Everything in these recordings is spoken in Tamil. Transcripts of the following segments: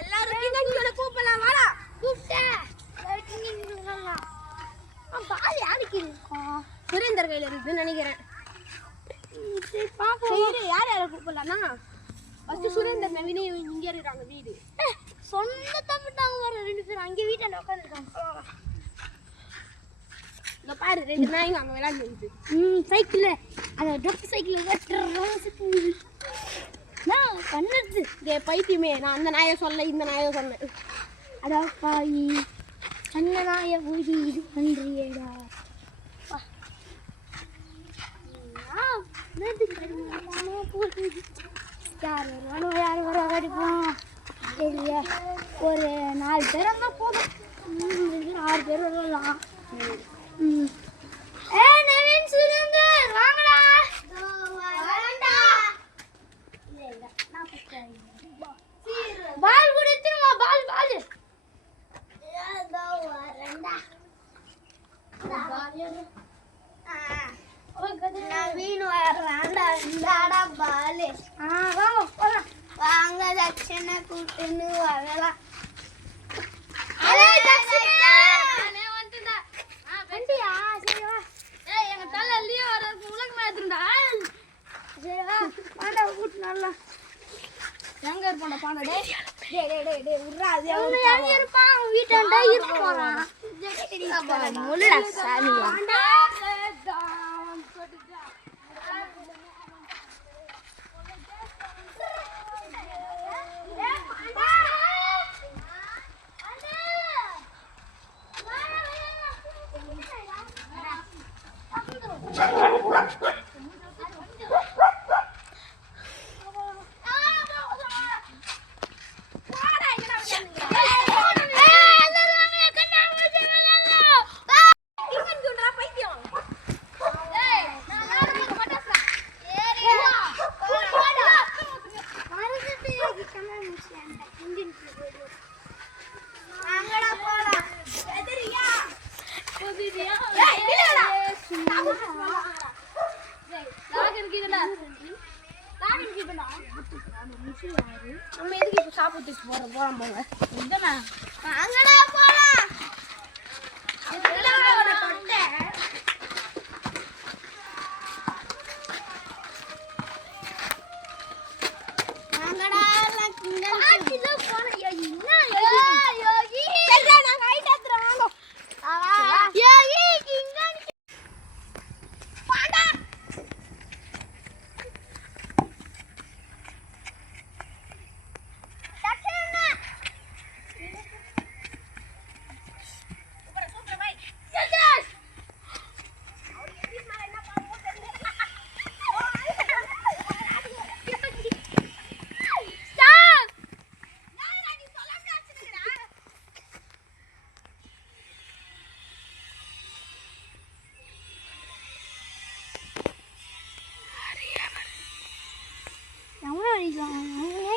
எல்லாரும் கிங்கோட கூப்பிடலாம் வாடா கூப்பிட்டேன் பால் யாருக்கு சுரேந்தர் கையில இருக்குன்னு நினைக்கிறேன். யார் யாரை கூப்பிடலாம்னா ஃபர்ஸ்ட் சுரேந்தர் நவீனே இங்கே இருக்கிறாங்க வீடு சொந்த தம்பிட்டாங்க வர 2 பேரும் அங்கே வீட்டில் உட்காந்துருக்காங்க. இங்கே பாரு 2 நாய்ங்க அங்கே விளையாண்டு சைக்கிள் அந்த டொக்கு சைக்கிள் பண்ணுறது இங்கே பைத்தியமே. நான் அந்த நாயை சொல்ல இந்த நாயை சொன்னேன். அடா பாயி அந்த நாயை ஊதி இது பண்ணுறியேடா யார் வர அடிப்போம் இல்லையா ஒரு 4 பேர் அங்கே போதும் 6 பேர் வரலாம். நவீன் சுரேந்தர் வாங்கடா பால் கொடுத்துருமா பால் பால் நவீன் வர்றாண்டா இந்தாடா பால் வாங்க தட்சணை கூட்டுன்னு வரலாம். எங்க தலை இல்லையோ உலகம் எடுத்துடா சரி வா பாண்டா கூட்டு நல்லா எங்க இருப்பான பாண்டா டேய் டேய் டேய் டேய் உர்றாது எங்க இருப்பான் வீட்டாண்ட இருக்க போறான் முள்ளா சாமி பாண்டா நம்ம எதுக்கு இப்போ சாப்பிட்டுக்கு போறோம் போங்க இதுதானே அங்கடா போலாம்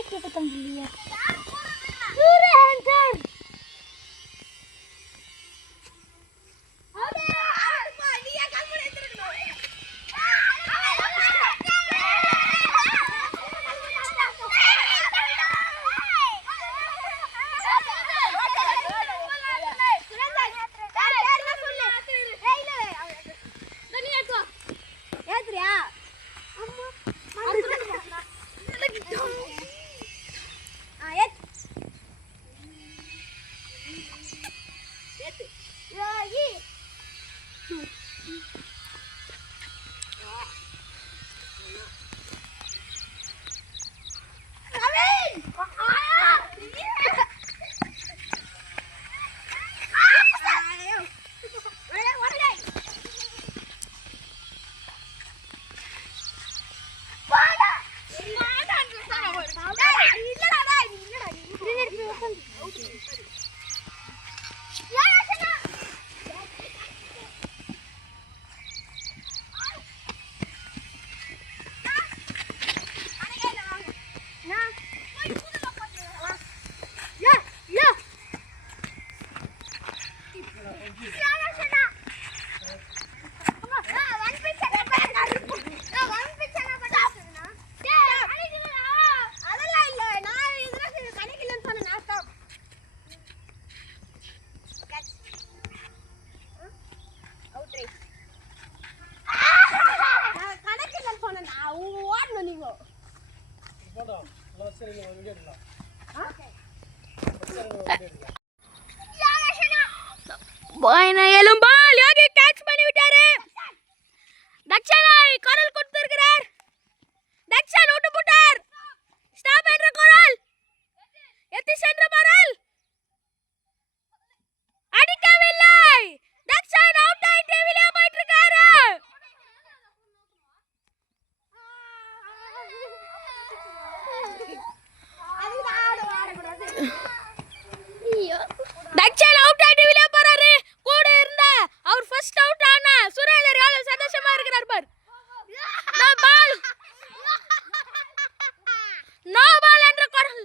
கேட்டு தம்பியா எலும்பால் யோகி கேட்ச் பண்ணி விட்டாரு. தக்ஷனை குரல் கொடுத்திருக்கிறார். தக்ஷன் விட்டு போட்டார். ஸ்டாப் என்ற குரல். எத்தி சென்ற குரல். அடிக்கவில்லை. தக்ஷன் அவுட் ஆயிட்டு வெளியே போயிட்டு இருக்காரு. தக்ஷன் அவுட் ஆயிட்டு வெளியே போறாரு. கூட இருந்த அவர் ஃபர்ஸ்ட் அவுட் ஆன சுரேந்தர் எவ்வளவு சந்தோஷமா இருக்கிறார் பார். No ball. நோ பால் என்ற குரல்.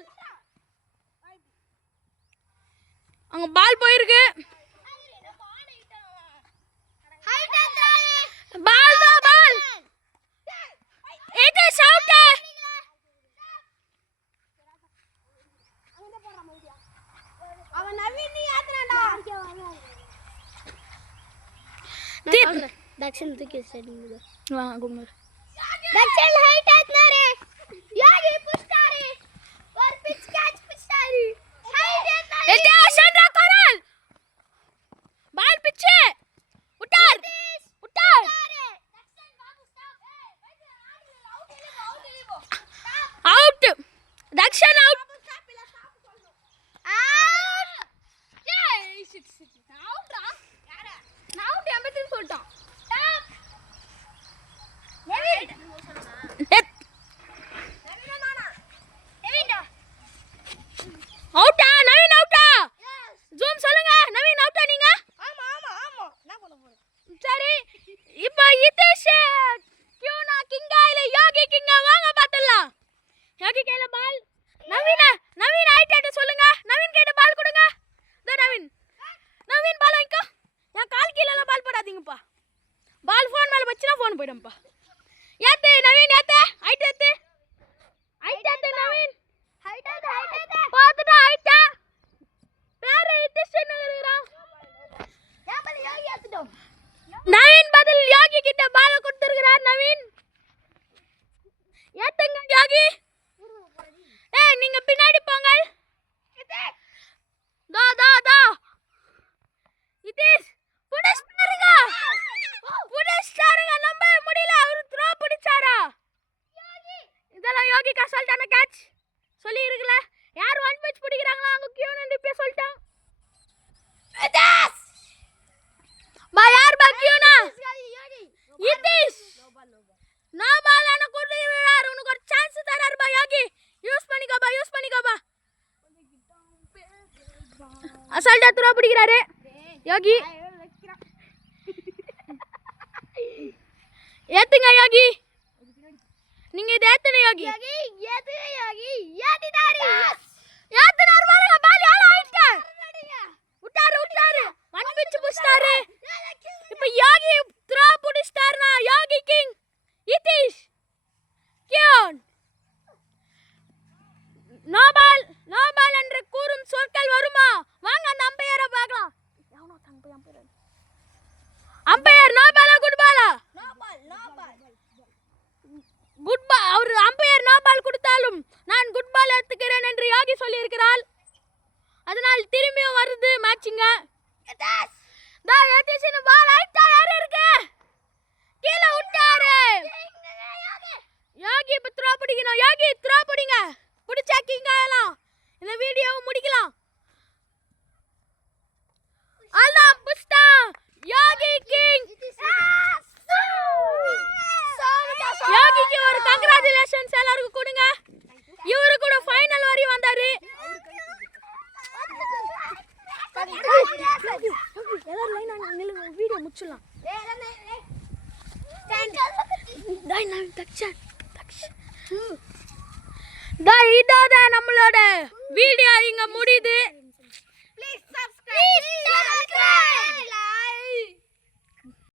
அங்க பால் போயிருக்கு. பால் தான் பால். It is out. அவன் நவீன் நீ ஆத்துறடா. दक्षिण तक सेटिंग हां घूमर दक्षिण हाइट आतनारे यागी पुष्टारे और पिच कैच पुष्टारे हाइट आतनारे एटा शंद्रा करल बाल पीछे उतार उतार दक्षिण बाबू स्टॉप आउट दक्षिण आउट आउट यारा நான் அவுட் எம்பத்தி சொல்லிட்டான். அவுட்டா நவீன் அவுட்டா ஜூம் சொல்லுங்க. நவீன் அவுட்டா நீங்க? ஆமா ஆமா ஆமா நான் பண்ண போறேன். சரி இப்போ இதேஷ் கியூனா கிங்கா இல்ல யோகி கிங்கா வாங்க பாத்துடலாம். யோகி கையில பால். நவீன் ஆயிட்டாட்டு சொல்லுங்க. நவீன் கையில பால் கொடுங்க. தோ நவீன் பால் வாங்கிக்கோ. நான் கால் கீழ எல்லாம் பால் போடாதீங்கப்பா. பால் ஃபோன் மேல வச்சினா ஃபோன் போய்டும்பா. ஏத்து நவீன் ஏத்து ஹைட் ஏத்து நவீன் ஹைட் பாத்துடா ஹைட் வேற இதிஷன் இருக்குறா. ஏபல் யோகி ஏத்துடோ. நவீன் பதில் யோகி கிட்ட பால் கொடுத்திருக்கார். நவீன் ஏத்துங்க யோகி. ஏய் நீங்க பின்னாடி போங்க. தா இதிஷ் புடிச்சாருங்க நம்ப முடியல. அவர் த்ரோ பிடிச்சாரா இதெல்லாம் யோகி கா சொல்லிட்டான கேட்ச் சொல்லி இருக்குல. யார் ஒன் பிச் பிடிக்கிறாங்களோ அவங்க கியூன் இப்ப சொல்லிட்டான். பா யார் பா கியூனா இதிஷ் நோ பால் ஆன குடுறாரு. உனக்கு ஒரு சான்ஸ் தராரு பா யோகி. யூஸ் பண்ணிக்கோ பா. அசால்ட்டா த்ரோ பிடிக்கிறாரு யோகி. ஏத்துங்க யோகி. நீங்க இத ஏத்துங்க யோகி. ஏத்திட்டாரு பாருங்க. பால் யார ஆயிட்ட உட்டாரு ஒன் பிச் புடிச்சாரு. இப்போ யோகி த்ரோ புடிச்சாருனா யோகி கிங் இதிஷ் கியூன் நோ பால் என்று கூறும் சொற்கள் வருமா? வாங்க அந்த அம்பையரை பார்க்கலாம். அம்பையர் நோ பாலா குட் பாலா? Good ball. அவர் அம்பையர் நோ பால் கொடுத்தாலும் நான் குட் பால் எடுத்துக்கிறேன் என்று யோகி சொல்லி இருக்கிறார். அதனால் திரும்பியும் வருது மேட்சிங்க. தா ஏத்திசின பால் ஐட்டா யார் இருக்கு கீழ விட்டாரு. யோகி இப்ப த்ரோ பிடிக்கணும். யோகி த்ரோ பிடிங்க. பிடிச்சா கிங் ஆகலாம். இந்த வீடியோவை முடிக்கலாம். அல்லாஹ் புஷ்டா யோகி கிங். யோகிக்கு ஒரு கங்க்ராச்சுலேஷன்ஸ் எல்லாருக்கும் கொடுங்க. இவரு கூட ஃபைனல் வரையும் வந்தாரு. எல்லாரும் லைனா நில்லுங்க வீடியோ முடிச்சலாம். இதோட நம்மளோட வீடியோ இங்க முடியுது.